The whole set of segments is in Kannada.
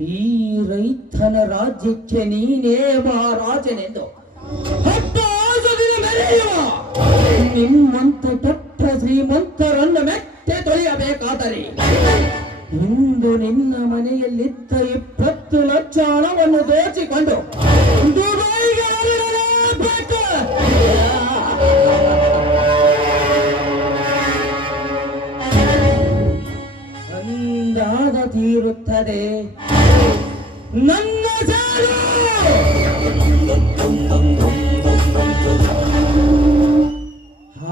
ಈ ರೈತನ ರಾಜ್ಯಕ್ಕೆ ನೀನೇ ಮಹಾರಾಜನೆಂದು ಮೆರೆಯುವ ನಿಮ್ಮಂತ ದೊಡ್ಡ ಶ್ರೀಮಂತರನ್ನ ಮೆಟ್ಟೆ ತೊಳೆಯಬೇಕಾದರೆ ಇಂದು ನಿನ್ನ ಮನೆಯಲ್ಲಿದ್ದ 20 ಲಕ್ಷ ಹಣವನ್ನು ದೋಚಿಕೊಂಡು ದುಬೈಗೆ ಹೊರಡಲೇಬೇಕು. ಅಂದಾಗ ತೀರುತ್ತದೆ ನನ್ನ ಜಾರು.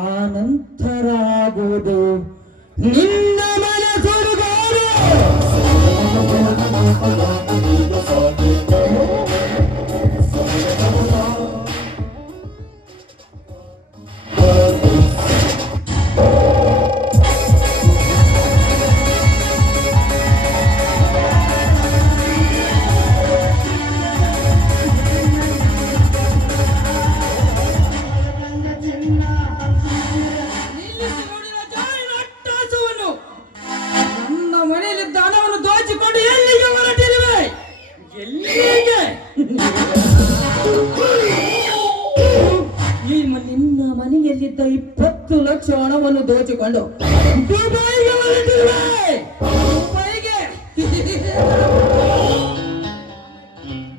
ಆ ನಂತರ ಆಗುವುದು ನಿನ್ನ ಮನ ಸುಡುಗಾಡು. ನಿನ್ನ ಮನೆಯಲ್ಲಿದ್ದ 20 ಲಕ್ಷ ಹಣವನ್ನು ದೋಚಿಕೊಂಡು ದುಬೈಗೆ ಹೊರಟಿರುವೆ.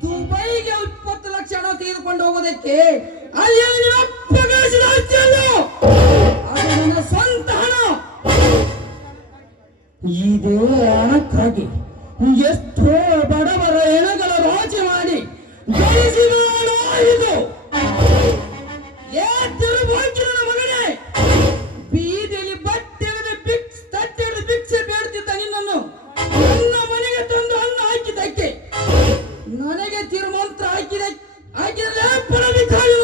ದುಬೈಗೆ 20 ಲಕ್ಷ ಹಣ ತೆಗೆದುಕೊಂಡು ಹೋಗೋದಕ್ಕೆ ಅಲ್ಲಿ ನನ್ನ ಸ್ವಂತ ಹಣ. ಇದೇ ಹಣಕ್ಕಾಗಿ ಎಷ್ಟೋ ಬಡವರ ಹೆಣಗಳ ರಾಜಿ ಮಾಡಿ ಗಳಿಸಿದ ಹಣ ಇದು. ಮಗನೇ, ಬೀದಿಯಲ್ಲಿ ತಟ್ಟೆಯಲ್ಲಿ ಭಿಕ್ಷೆ ಬೇಡ್ತಿದ್ದ ನಿನ್ನನ್ನು ನನ್ನ ಮನೆಗೆ ತಂದು ಅನ್ನ ಹಾಕಿದ್ದಕ್ಕೆ ನನಗೆ ತಿರುಮಂತ್ರ ಹಾಕಿದರೆ ಪರವಿಕಾರಿ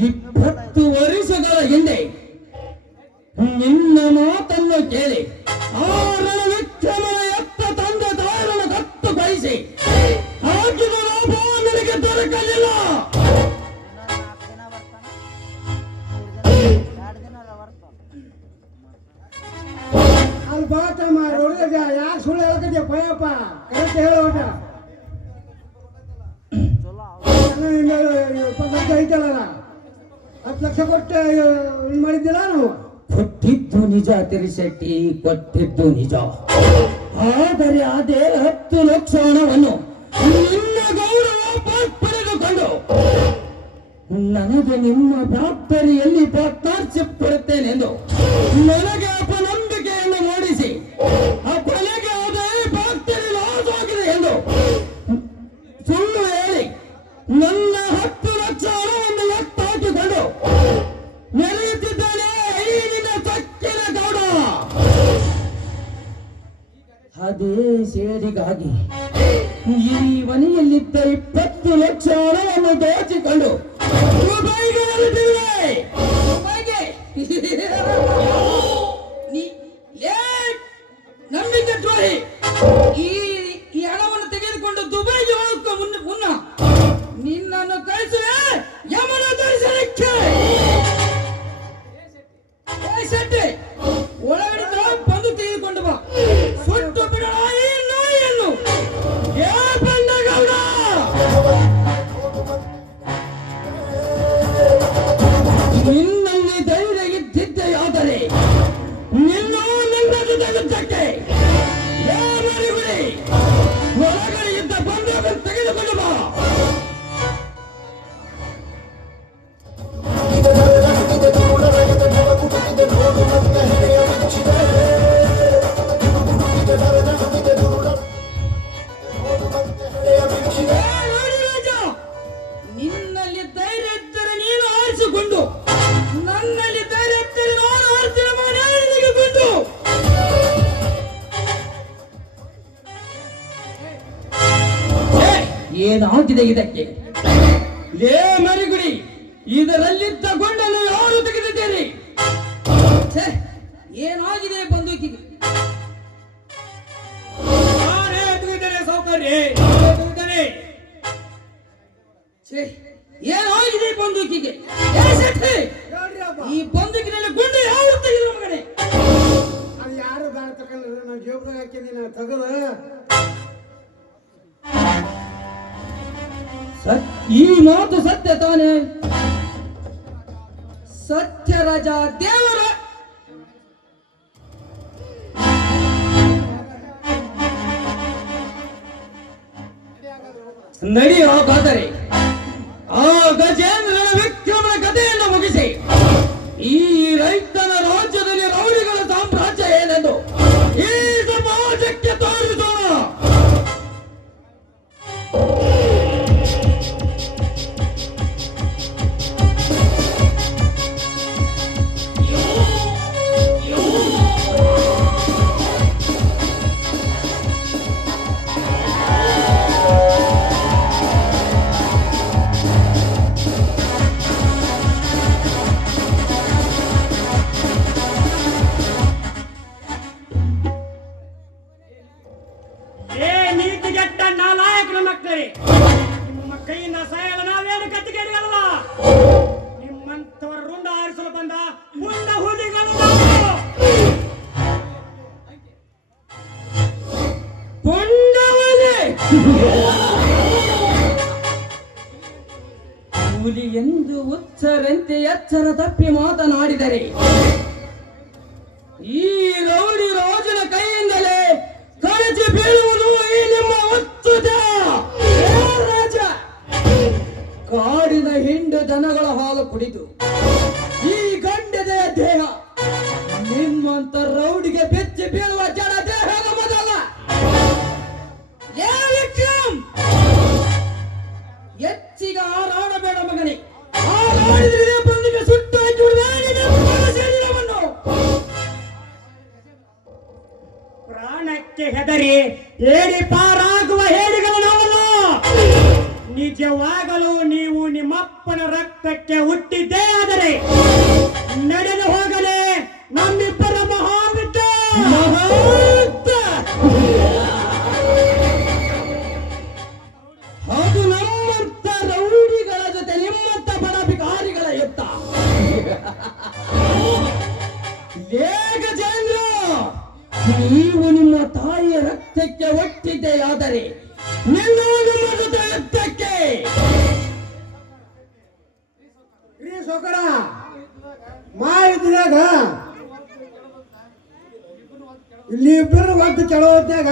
20 ವರ್ಷಗಳ ಹಿಂದೆ ನಿನ್ನ ಮಾತನ್ನು ಕೇಳಿ ಆರನ ವಿಕ್ರಮನ ಎತ್ತ ತಂದೆ ದಾರನ ದತ್ತು ಬಯಸಿ ಹಾಕಿದ ಲಾಭ ನನಗೆ ದೊರಕಲಿಲ್ಲ. ಅಲ್ಲಿ ಬಾತಮ್ಮ ಯಾಕೆ ಸುಳ್ಳು ಹೇಳ್ಕತ್ಯ ಪಯಪ್ಪ ಕರೆಕ್ಟ್ ಹೇಳೋಟ. 20 ಲಕ್ಷ ಐತಲ್ಲ 10 ಲಕ್ಷ ಕೊಟ್ಟು ಇದು ಮಾಡಿದ್ದಿಲ್ಲ ನಾವು. ಕೊಟ್ಟಿದ್ದು ನಿಜ ತಿರಿಶೆಟ್ಟಿ, ಕೊಟ್ಟಿದ್ದು ನಿಜ. ಆದರೆ ಅದೇ 10 ಲಕ್ಷ ಹಣವನ್ನು ನಿನ್ನ ಗೌರವ ಪಡೆದುಕೊಂಡು ನನಗೆ ನಿಮ್ಮ ಫ್ಯಾಕ್ಟರಿಯಲ್ಲಿ ಪಾರ್ಟ್ನರ್ಶಿಪ್ ಕೊಡುತ್ತೇನೆಂದು ನನಗೆ ಅಪನಂಬಿಕೆಯನ್ನು ಮೂಡಿಸಿ ಕೊನೆಗೆ ಅದೇ ಫ್ಯಾಕ್ಟರಿ ಲಾಸ್ ಆಗಿದೆ ಎಂದು ಸುಳ್ಳು ಹೇಳಿ ನನ್ನ 10 ಲಕ್ಷ ಹಣವನ್ನು ಎತ್ತಾಕಿಕೊಂಡು ಮೆರೆಯುತ್ತಿದ್ದಾನೆ ಈ ನಿನ್ನ ಚಕ್ಕಿನ ಗೌಡ. ಅದೇ ಸೇರಿಗಾಗಿ ಈ ಮನೆಯಲ್ಲಿದ್ದ 20 ಲಕ್ಷ ಹಣವನ್ನು ದೋಚಿಕೊಂಡು ದುಬೈಗೆ ಹೊರಟಿವೆ. ನಂಬಿಕೆ ದ್ರೋಹಿ, ಈ ಹಣವನ್ನು ತೆಗೆದುಕೊಂಡು ದುಬೈಗೆ ಹೋಗಕ್ಕೆ ಮುನ್ನ ನಿನ್ನನ್ನು ಕಳಿಸುವೆ ಯಮನ ದರ್ಶನಕ್ಕೆ. ಒಳಗಡೆ ಬಂದು ತೆಗೆದುಕೊಂಡು ಬಾ, ಸುಟ್ಟು ಬಿಡೋಣ ಈ ನಾಯಿಯನ್ನು. ಏ ಬಂಡಗೌಡ, ನಿನ್ನಲ್ಲಿ ಧೈರ್ಯ ಇದ್ದಿದ್ದೆಯಾದರೆ ನಿನ್ನ ಯುದ್ಧಕ್ಕೆ ಏ ಮರಿಗುಡಿ ಒಳಗಡೆ ಯುದ್ಧ ಬಂದಾಗ ತೆಗೆದುಕೊಂಡು ಬಾ. ನಿನ್ನಲ್ಲಿ ಧೈರ್ಯ ಇದ್ದರೆ ನೀನು ಆರಿಸಿಕೊಂಡು, ನನ್ನಲ್ಲಿ ಧೈರ್ಯ ಇದ್ದರೆ ನಾನು ಆರಿಸಿದ ಮನೆಗೆ ಬಿಟ್ಟು. ಏನಾಗಿದೆ ಇದಕ್ಕೆ? ಲೇ ಮರಿಗುಡಿ, ಇದರಲ್ಲಿದ್ದ ಗೊಂಡನ್ನು ಯಾರು ತೆಗೆದಿದ್ದೀರಿ? ಏನಾಗಿದೆ ಬಂದೂಕಿಗೆ? ಸೌಕರ್ಯ ಏನಾಗಿದೆ ಬಂದೂಕಿಗೆ? ಈ ಬಂದೂಕಿನಲ್ಲಿ ಗುಂಡು ಜೋರದಾಗ ಹಾಕಿದ್ದೀನಿ ತಗದ ಈ ಮಾತು ಸತ್ಯ ತಾನೆ? ಸತ್ಯ ರಾಜ ದೇವರ ನಡೆಯೋಗಾದರೆ ಆ ಗಜೇಂದ್ರನ ವಿಕ್ರಮನ ಕಥೆಯನ್ನು ಮುಗಿಸಿ ಈ ರೈತನ ರಾಜ್ಯದಲ್ಲಿ ರೌಡಿಗಳ ಸಾಮ್ರಾಜ್ಯ ಏನೆಂದು ಈ ಸಮಾಜಕ್ಕೆ ತೋರಿಸೋಣ. ನೀತಿಗೆಟ್ಟ ನಾಲಾಯಕನ ಮಕ್ಕಳೇ, ನಿಮ್ಮ ಕೈಯಿಂದ ಸಾಯಲು ನಾವೇನು ಕತ್ತಿಗೆಡಿಗಳಲ್ಲ. ನಿಮ್ಮಂತವರ ರುಂಡ ಆರಿಸಲು ಬಂದ ಮುಂಡ ಹುಲಿಗಳು ಹುಲಿ ಎಂದು ಉಚ್ಚರಂತೆ ಎಚ್ಚರ ತಪ್ಪಿ ಮಾತನಾಡಿದರೆ ಈ ರೌಡಿ ರಾಜನ ಕೈಯಿಂದಲೇ ಕಳಚಿ ಬೀಳುವುದು ಈ ನಿಮ್ಮ ಹುಚ್ಚುತ. ರಾಜ ಕಾಡಿನ ಹಿಂಡು ದನಗಳ ಹಾಲು ಕುಡಿದು ಈ ಗಂಡದ ದೇಹ ನಿಮ್ಮಂತ ರೌಡಿಗೆ ಬೆಚ್ಚಿ ಬೀಳುವ ಜಡ ದೇಹದ ಮೊದಲ. ವಿಕ್ರಮ್, ಹೆಚ್ಚಿಗೆ ಹಾರಾಡಬೇಡ ಮಗನೇ. ಹಾರಾಡಿದ್ರೆ ಬಂದಿಗೆ ಸುಟ್ಟು ಶರೀರವನ್ನು. ಪ್ರಾಣಕ್ಕೆ ಹೆದರಿ ಏಡಿ ಪಾರಾಗುವ ಹೇಡಿಗಳು ನಾವಲ್ಲ. ನಿಜವಾಗಲೂ ನೀವು ನಿಮ್ಮಪ್ಪನ ರಕ್ತಕ್ಕೆ ಹುಟ್ಟಿದ್ದೇ ಆದರೆ ನಡೆದು ಹೋಗಲೇ ನಮ್ಮಿಬ್ಬರ ಮಹಾವಿದ್ಯ. ಅದು ನಮ್ಮಂತ ರೌಡಿಗಳ ಜೊತೆ ನಿಮ್ಮಂತ ಬಡ ಬಿಕಾರಿಗಳ ಯುದ್ಧ. ಗಜೇಂದ್ರ, ನೀವು ನಿಮ್ಮ ತಾಯಿಯ ರಕ್ತಕ್ಕೆ ಒಟ್ಟಿದ್ದೆಯಾದರೆ ನಿನ್ನ ನಿಮ್ಮ ಜೊತೆ ಯುದ್ಧಕ್ಕೆ. ಸೋಕರ ಮಾಡಿದಾಗ ಇಲ್ಲಿ ಇಬ್ಬರು ಒಟ್ಟು ಚಲೋ ಹೊತ್ತಾಗ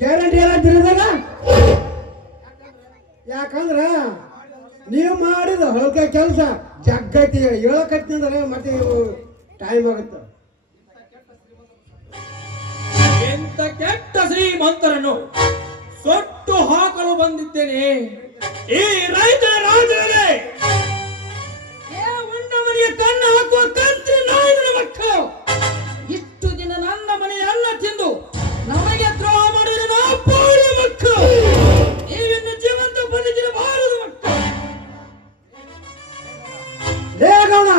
ಗ್ಯಾರಂಟಿ ಎಲ್ಲ ತಿರುದಾಗ. ಯಾಕಂದ್ರ ನೀವು ಮಾಡಿದ ಹೊಲಕ ಕೆಲಸ ಜಗ್ಗೈತಿ ಹೇಳಕತ್ತಿ ಅಂದ್ರೆ ಮತ್ತೆ ಟೈಮ್ ಆಗುತ್ತೆ. ಎಂತ ಕೆಟ್ಟ ಶ್ರೀಮಂತರನ್ನು ಸೊಟ್ಟು ಹಾಕಲು ಬಂದಿದ್ದೇನೆ ಈ ರೈತರ ರಾಜ್ಯದಲ್ಲಿ. ಮನೆಯ ಕಣ್ಣು ಹಾಕುವ ಕಂತ್ರಿ ನಾಯಿನ ಮಕ್ಕಳು ಇಷ್ಟು ದಿನ ನನ್ನ ಮನೆಯ ಅನ್ನ ತಿಂದು ನಮಗೆ ದ್ರೋಹ ಮಾಡಿದ ನಾವು ಮಕ್ಕಳು. ನೀವಿನ್ನು ಜೀವಂತ ಬದುಕಿರಬಾರದು ಮಕ್ಕಳು. ಗೌಡ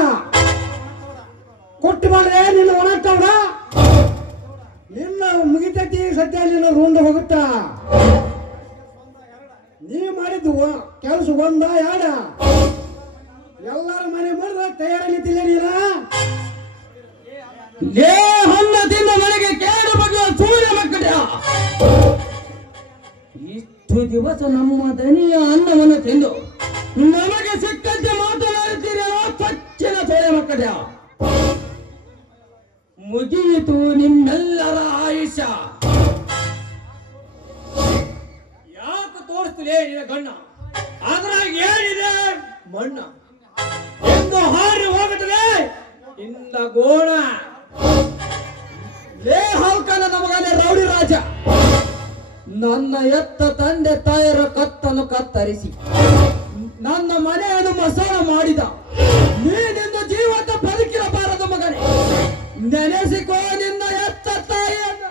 ಕೊಟ್ಟು ಮಾಡ್ರೆ ನಿನ್ನ ಒಣಗ್ತಾವ್ರ ನಿನ್ನ ಮುಗಿತೈತಿ. ಸದ್ಯ ನಿನ್ನ ರುಂಡ ಹೋಗುತ್ತಾ. ನೀ ಮಾಡಿದ್ದು ಕೆಲಸ ಒಂದ ಯಾಡ ಎಲ್ಲಾರ ಮನೆ ಮಾಡಿದ್ರೆ ತಯಾರಾಗಿತ್ತಿಲ್ಲ ನೀನ. ಲೇ ಹನ್ನ ತಿಂದ ಮನೆಗೆ ಕೇಡು ಬಗೆಯ ಸೂರ್ಯ ಮಕ್ಕಳ. ಇಷ್ಟು ದಿವಸ ನಮ್ಮ ದನಿಯ ಅನ್ನವನ್ನು ತಿಂದು ನಮಗೆ ಸಿಕ್ಕಂತೆ ಮಾತನಾಡುತ್ತೀರ ಪಚ್ಚಿನ ಸೂರ್ಯ ಮಕ್ಕಳ. ಮುಗಿಯಿತು ನಿಮ್ಮೆಲ್ಲರ ಆಯುಷ. ಯಾಕೆ ತೋರಿಸ್ತಿಲೇ ನಿನ್ನ ಗಣ್ಣ? ಅದ್ರಾಗ ಏನಿದೆ? ಮಣ್ಣ ಎಂದು ಹಾರಿ ಹೋಗುತ್ತದೆ ಇಂದ ಗೋಣ. ಲೇ ಹಲ್ಕನ ನಮಗನೇ ರೌಡಿ ರಾಜ, ನನ್ನ ಎತ್ತ ತಂದೆ ತಾಯರ ಕತ್ತನ್ನು ಕತ್ತರಿಸಿ ನನ್ನ ಮನೆಯನ್ನು ಮಸಾಲ ಮಾಡಿದ. ನೀನಿಂದ ಜೀವಂತ ಬದುಕಿರಬಾರದು ಮಗನೇ. ನೆನೆಸಿಕೋ ನಿನ್ನ ಎತ್ತ ತಾಯಿಯನ್ನ.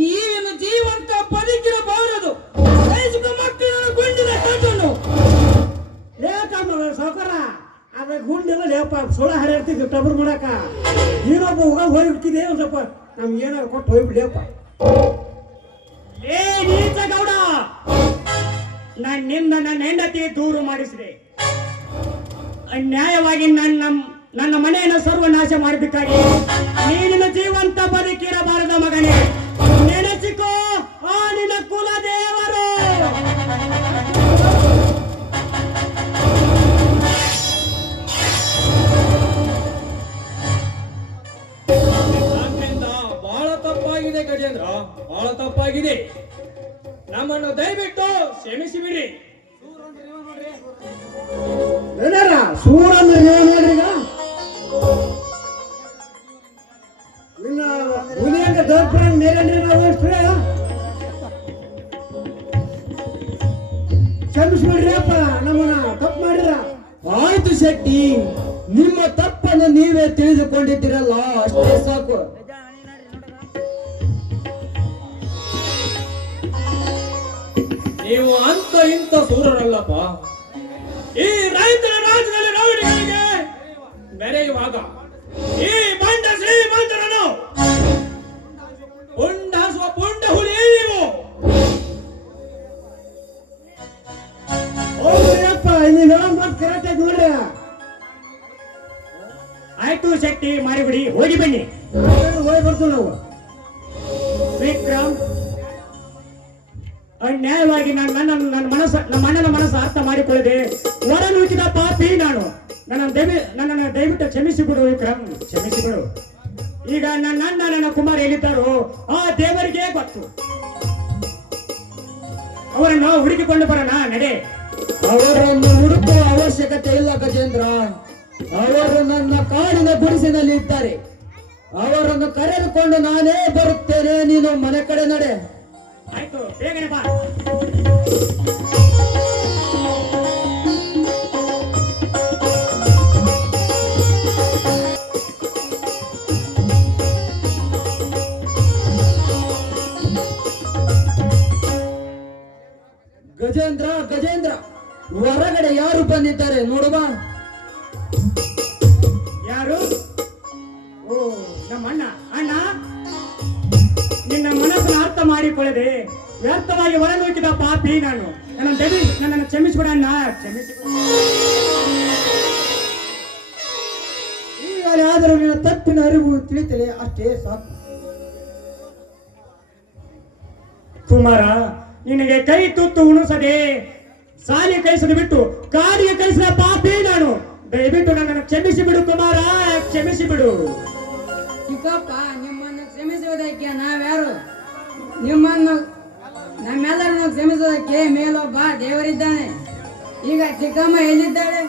ನೀನು ಜೀವಂತ ಬದುಕಿರಬಾರದು. ಮಕ್ಕಳನ್ನು ಗುಂಡಿನ ಹೇಳ್ತಾನು. ಸೌಕರ ಅದ ಗುಂಡಿಲ್ಲ ಲೇಪ ಸುಳ ಹರಿಯಾಡ್ತಿದ್ವಿ ಟಬರ್ ಮಾಡಾಕ. ನೀನೊಬ್ಬ ಹೋಗಿ ಹೋಗ್ಬಿಟ್ಟಿದೆ. ಒಂದು ಸ್ವಲ್ಪ ನಮ್ಗೆ ಏನಾರು ಕೊಟ್ಟು ಹೋಗ್ಬಿಡ್ಲೇಪ. ಏ ನೀಚ ಗೌಡ, ನನ್ನಿಂದ ನನ್ನ ಹೆಂಡತಿ ದೂರು ಮಾಡಿಸಿದೆ. ಅನ್ಯಾಯವಾಗಿ ನನ್ನ ಮನೆಯನ್ನು ಸರ್ವನಾಶ ಮಾಡಿದ್ದಕ್ಕಾಗಿ ನೀನಿನ ಜೀವಂತ ಬದುಕಿರಬಾರದ ಮಗನೇ. ನೆನೆಸಿಕೋ ಆ ನಿನ್ನ ಕುಲದೇವರು. ನನ್ನಿಂದ ಬಹಳ ತಪ್ಪಾಗಿದೆ ಗಜೇಂದ್ರ, ಬಹಳ ತಪ್ಪಾಗಿದೆ. ನಮ್ಮನ್ನು ದಯವಿಟ್ಟು ಕ್ಷಮಿಸಿಬಿಡಿ. ಏನಾರ ಸೂರನ್ನು ನೀವು ನೋಡ್ರಿ ಈಗ ಇನ್ನ ಹುಲಿಯಂಗ ದೊಡ್ಡ ಮೇಲಂದ್ರೆ ನಾವು ಎಷ್ಟ್ರೆ ಕ್ಷಮಿಸ್ಬಿಡ್ರಿ ಅಪ್ಪ, ನಮ್ಮನ್ನ ತಪ್ಪು ಮಾಡಿರ. ಆಯ್ತು ಶೆಟ್ಟಿ, ನಿಮ್ಮ ತಪ್ಪನ್ನು ನೀವೇ ತಿಳಿದುಕೊಂಡಿದ್ದೀರಲ್ಲ, ಅಷ್ಟೇ ಸಾಕು. ನೀವು ಅಂತ ಇಂಥ ಸೂರರಲ್ಲಪ್ಪ. ಈ ರೈತರ ರಾಜ್ಯದಲ್ಲಿ ರೌಡಿಗಳಿಗೆ ಮೆರೆಯುವಾಗ ಈ ಬಂಡ ಶ್ರೀಮಂತರನ್ನು ಪುಂಡಾಸುವ ಪುಂಡ ಹುಲಿ ನೀವು. ಹೋಗ್ರಿ ಅಪ್ಪ, ನೀವು ಮತ್ತೆ ಕರೆಕ್ಟ್ ಆಗಿ ನೋಡ್ರಿ. ಆಯ್ತು ಶಕ್ತಿ ಮಾಡಿಬಿಡಿ, ಹೋಗಿ ಬನ್ನಿ. ಹೋಗಿ ಬರ್ತೀವಿ ನಾವು. ವಿಕ್ರಮ್, ಅನ್ಯಾಯವಾಗಿ ನನ್ನ ಅಣ್ಣನ ಮನಸ್ಸು ಅರ್ಥ ಮಾಡಿಕೊಳ್ಳದೆ ಹೊರನೂಕಿದ ಪಾಪಿ ನಾನು. ನನ್ನನ್ನು ದಯವಿಟ್ಟು ಕ್ಷಮಿಸಿಬಿಡು ವಿಕ್ರಮ್, ಕ್ಷಮಿಸಿಬಿಡು. ಈಗ ನನ್ನ ಅಣ್ಣ ನನ್ನ ಕುಮಾರ್ ಎಲ್ಲಿದ್ದಾರೋ ಆ ದೇವರಿಗೆ ಗೊತ್ತು. ಅವರನ್ನು ಹುಡುಕಿಕೊಂಡು ಬರೋಣ, ನಡೆ. ಅವರನ್ನು ಹುಡುಕುವ ಅವಶ್ಯಕತೆ ಇಲ್ಲ ಗಜೇಂದ್ರ. ಅವರು ನನ್ನ ಕಾಡಿನ ಗುಡಿಸಿನಲ್ಲಿ ಇದ್ದಾರೆ. ಅವರನ್ನು ಕರೆದುಕೊಂಡು ನಾನೇ ಬರುತ್ತೇನೆ, ನೀನು ಮನೆ ಕಡೆ ನಡೆ. ಆಯ್ತು, ಬೇಗನೆ ಬಾ. ಗಜೇಂದ್ರ, ಗಜೇಂದ್ರ, ಹೊರಗಡೆ ಯಾರು ಬಂದಿದ್ದಾರೆ ನೋಡುವ. ಯಾರು? ಓ, ನಮ್ಮ ಅಣ್ಣ. ಅಣ್ಣ, ನಿನ್ನ ಮನಸ್ಸನ್ನು ಅರ್ಥ ಮಾಡಿಕೊಳ್ಳದೆ ವ್ಯರ್ಥವಾಗಿ ಹೊರನೂಕಿದ ಪಾಪಿ ನಾನು. ನನ್ನನ್ನು ಕ್ಷಮಿಸಿಬಿಡ ಅಣ್ಣ, ಕ್ಷಮಿಸಿಬಿಡ. ಈಗಲೇ ಆದರೂ ನಿನ್ನ ತಪ್ಪಿನ ಅರಿವು ತಿಳಿತಲೆ, ಅಷ್ಟೇ ಸಾಕು. ಕುಮಾರ, ನಿನಗೆ ಕೈ ತುತ್ತು ಉಣಿಸದೆ ಸಾಲಿ ಕೈಸಲು ಬಿಟ್ಟು ಕಾಡಿಗೆ ಕೈಸಿದ ಪಾಪಿ ನಾನು. ದಯವಿಟ್ಟು ನನ್ನನ್ನು ಕ್ಷಮಿಸಿಬಿಡು ಕುಮಾರ, ಕ್ಷಮಿಸಿಬಿಡು. ಚಿಕ್ಕಪ್ಪ, ನಿಮ್ಮನ್ನು ಕ್ಷಮಿಸುವುದಕ್ಕೆ ನಾವ್ಯಾರು? ನಿಮ್ಮನ್ನು ನಮ್ಮೆಲ್ಲರನ್ನು ಕ್ಷಮಿಸುವುದಕ್ಕೆ ಮೇಲೊಬ್ಬ ದೇವರಿದ್ದಾನೆ. ಈಗ ಚಿಕ್ಕಮ್ಮ ಎಲ್ಲಿದ್ದಾಳೆ?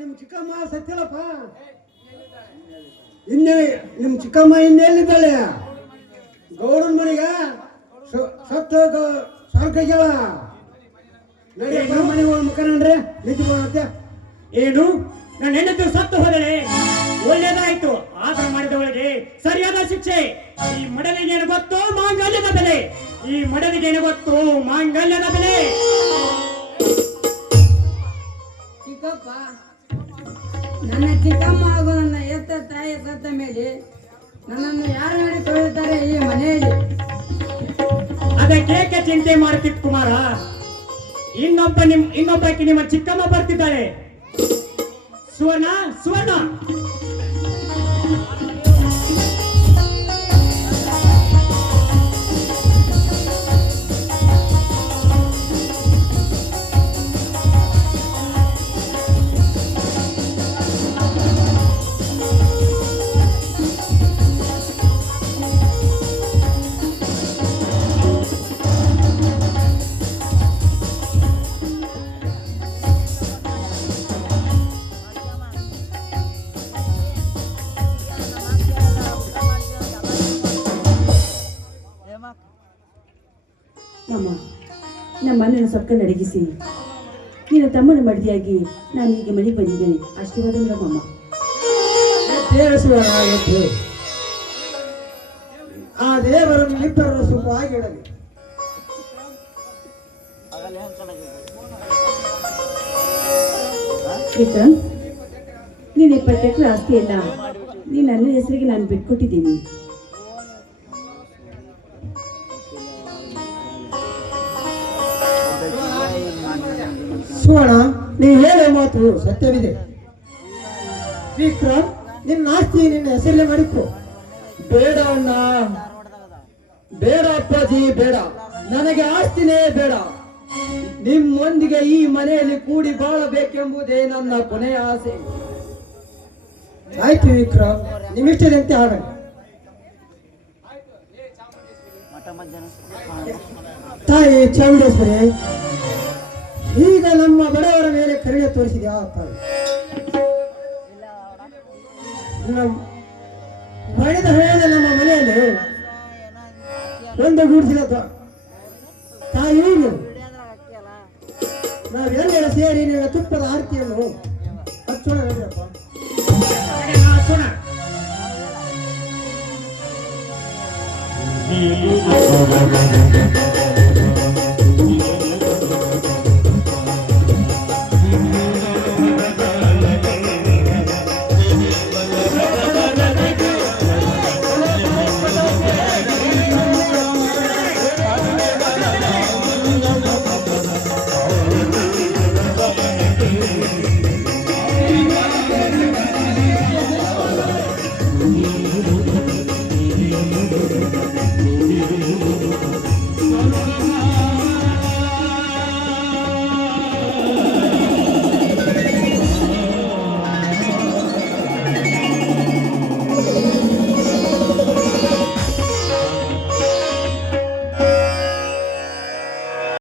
ನಿಮ್ ಚಿಕ್ಕಮ್ಮ ಸತ್ತಿಲ್ಲಪ್ಪ. ನಿಮ್ ಚಿಕ್ಕಮ್ಮ ಇನ್ನೆಲ್ಲಿದ್ದಾಳೆ? ಗೌಡನ ಮನೆಗ ಸತ್ತು ಸ್ವರ್ಗಗಳ ಮನೆಗೆ ಮುಖ ನೋಡ್ರೆ ನಿಂತ್ಕೊಳ್ಳುತ್ತೆ. ಏನು, ನನ್ನ ಹೆಂಡತಿ ಸತ್ತು ಹೋದರೆ ಒಳ್ಳೆಯದಾಯ್ತು. ಆತರ ಮಾಡಿದವಳಿಗೆ ಸರಿಯಾದ ಶಿಕ್ಷೆ. ಈ ಮಡಲಿಗೆ ಏನು ಗೊತ್ತು ಮಾಂಗಲ್ಯದ ಬೆಲೆ? ಈ ಮಡಲಿಗೆ ಏನು ಗೊತ್ತು ಮಾಂಗಲ್ಯದ ಬೆಲೆ? ಚಿಕ್ಕಪ್ಪ, ನನ್ನ ಚಿಕ್ಕಮ್ಮ ಹಾಗೂ ನನ್ನ ಎತ್ತ ತಾಯಿ ಸತ್ತ ಮೇಲೆ ನನ್ನನ್ನು ಯಾರು ನಡೆಕೊಳ್ಳುತ್ತಾರೆ ಈ ಮನೆಯಲ್ಲಿ? ಅದಕ್ಕೇಕೆ ಚಿಂತೆ ಮಾಡುತ್ತಿತ್ತು ಕುಮಾರ? ಇನ್ನೊಬ್ಬಕ್ಕೆ ನಿಮ್ಮ ಚಿಕ್ಕಮ್ಮ ಬರ್ತಿದ್ದಾಳೆ. ಸುವರ್ಣ, ಸುವರ್ಣ, ಅಮ್ಮ, ನಮ್ಮ ಅಣ್ಣನ ಸೊಕ್ಕನ್ನು ಅಡಗಿಸಿ ನಿನ್ನ ತಮ್ಮನ ಮಡಿದಿಯಾಗಿ ನಾನು ಈಗ ಮನೆಗೆ ಬಂದಿದ್ದೇನೆ. ಆಶೀರ್ವಾದ ಮಾಡಮ್ಮ. ಆ ದೇವರನ್ನು ಇಬ್ಬರನ್ನು ಸುಖವಾಗಿಡಲಿ. ವಿಕ್ರಮ್, ನೀನು 20 ಎಕರೆ ಆಸ್ತಿ ಎಲ್ಲ ನೀನು ನನ್ನ ಹೆಸರಿಗೆ ನಾನು ಬಿಟ್ಕೊಟ್ಟಿದ್ದೀನಿ. ಸುವರ್ಣ, ನೀವು ಹೇಳೋ ಮಾತು ಸತ್ಯವಿದೆ. ವಿಕ್ರಮ್, ನಿನ್ನ ಆಸ್ತಿ ನಿನ್ನ ಹೆಸರಲ್ಲೇ ಮಾಡಿಕೊ. ಬೇಡ ಅಣ್ಣ, ಬೇಡ ಅಪ್ಪಾಜಿ, ಬೇಡ. ನನಗೆ ಆಸ್ತಿನೇ ಬೇಡ. ನಿಮ್ಮೊಂದಿಗೆ ಈ ಮನೆಯಲ್ಲಿ ಕೂಡಿ ಬಾಳಬೇಕೆಂಬುದೇ ನನ್ನ ಕೊನೆಯ ಆಸೆ. ಆಯ್ತು ವಿಕ್ರಮ್, ನಿಮ್ಮಿಷ್ಟದಂತೆ ಆಗಲಿ. ತಾಯಿ ಚಾಮುಂಡೇಶ್ವರಿ, ಈಗ ನಮ್ಮ ಬಡವರ ಮೇಲೆ ಕರುಣೆ ತೋರಿಸಿದ್ಯಾ ತಾಯಿ? ಬಳಿದ ಹೋದ ನಮ್ಮ ಮನೆಯಲ್ಲಿ ಒಂದು ಗೂಡಿಸಿದ ತಾಯಿ ನೀವು ನಾವೆಲ್ಲರ ಸೇರಿ ನಿಮ್ಮ ತುಪ್ಪದ ಆರತಿಯನ್ನು ಹಚ್ಚೋಣ ನೋಡ್ರಪ್ಪ. ಹಚ್ಚೋಣ.